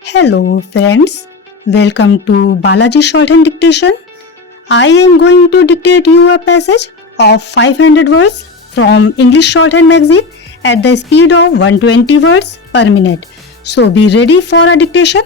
Hello friends, welcome to Balaji Shorthand Dictation. I am going to dictate you a passage of 500 words from English Shorthand magazine at the speed of 120 words per minute. So be ready for a dictation.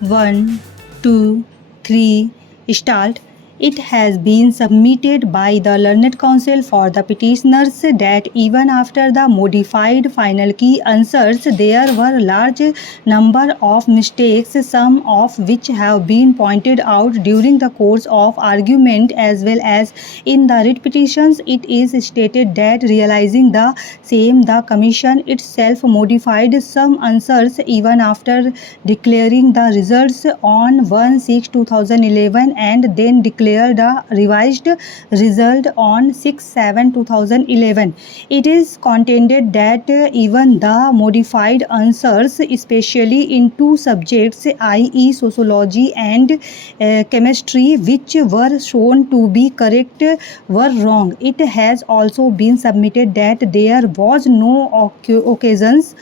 1, 2, 3, start. It has been submitted by the Learned Council for the petitioners that even after the modified final key answers, there were large number of mistakes, some of which have been pointed out during the course of argument as well as in the writ petitions. It is stated that realizing the same, the Commission itself modified some answers even after declaring the results on 1/6/2011 and then declared the revised result on 6/7/2011. It is contended that even the modified answers, especially in two subjects, i.e. sociology and chemistry, which were shown to be correct, were wrong. It has also been submitted that there was no occasions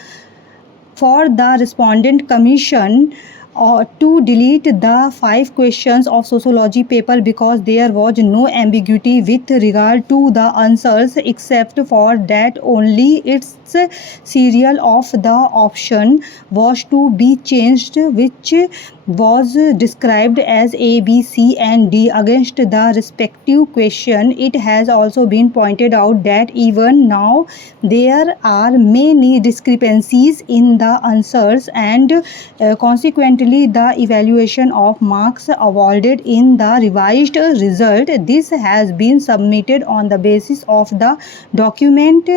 for the respondent commission to delete the 5 questions of sociology paper because there was no ambiguity with regard to the answers except for that only its serial of the option was to be changed, which was described as A, B, C and D against the respective question. It has also been pointed out that even now there are many discrepancies in the answers and consequently the evaluation of marks awarded in the revised result. This has been submitted on the basis of the document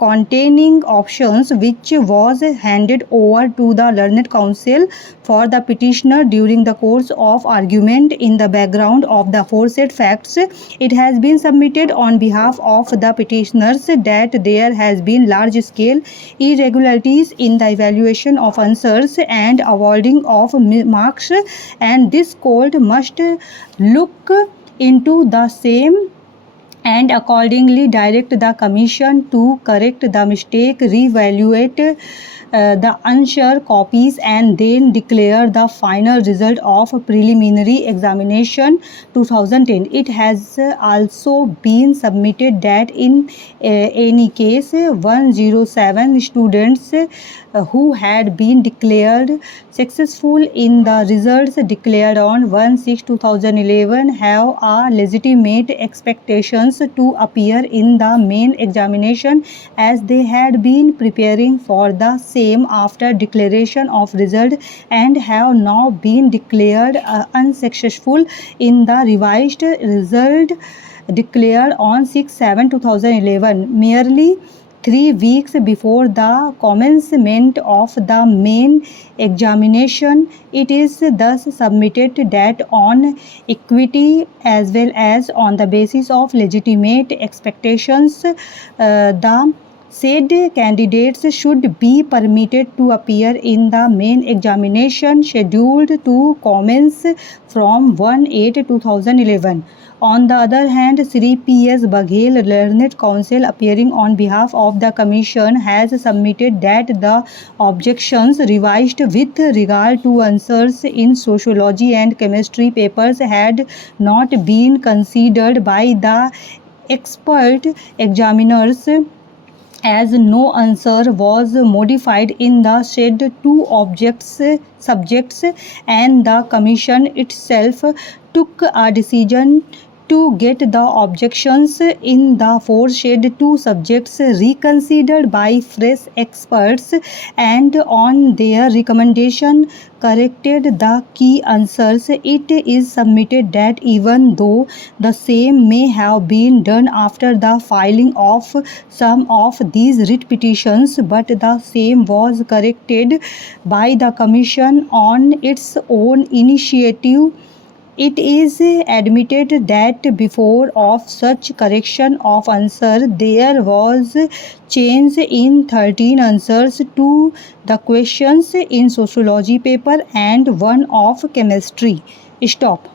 containing options which was handed over to the Learned Council for the petitioner during the course of argument. In the background of the aforesaid facts, it has been submitted on behalf of the petitioners that there has been large-scale irregularities in the evaluation of answers and awarding of marks, and this court must look into the same and accordingly direct the Commission to correct the mistake, reevaluate the unsure copies and then declare the final result of preliminary examination 2010. It has also been submitted that in any case 107 students who had been declared successful in the results declared on 1/6/2011 have a legitimate expectations to appear in the main examination as they had been preparing for the same after declaration of result and have now been declared unsuccessful in the revised result declared on 6/7/2011. Merely 3 weeks before the commencement of the main examination, it is thus submitted that on equity as well as on the basis of legitimate expectations, the said candidates should be permitted to appear in the main examination scheduled to commence from 1/8/2011. On the other hand, Sri P.S. Baghel, Learned Council, appearing on behalf of the Commission, has submitted that the objections revised with regard to answers in sociology and chemistry papers had not been considered by the expert examiners, as no answer was modified in the said two subjects, and the Commission itself took a decision to get the objections in the aforesaid two subjects reconsidered by fresh experts and on their recommendation corrected the key answers. It is submitted that even though the same may have been done after the filing of some of these writ petitions, but the same was corrected by the Commission on its own initiative. It is admitted that before of such correction of answer, there was change in 13 answers to the questions in sociology paper and one of chemistry. Stop.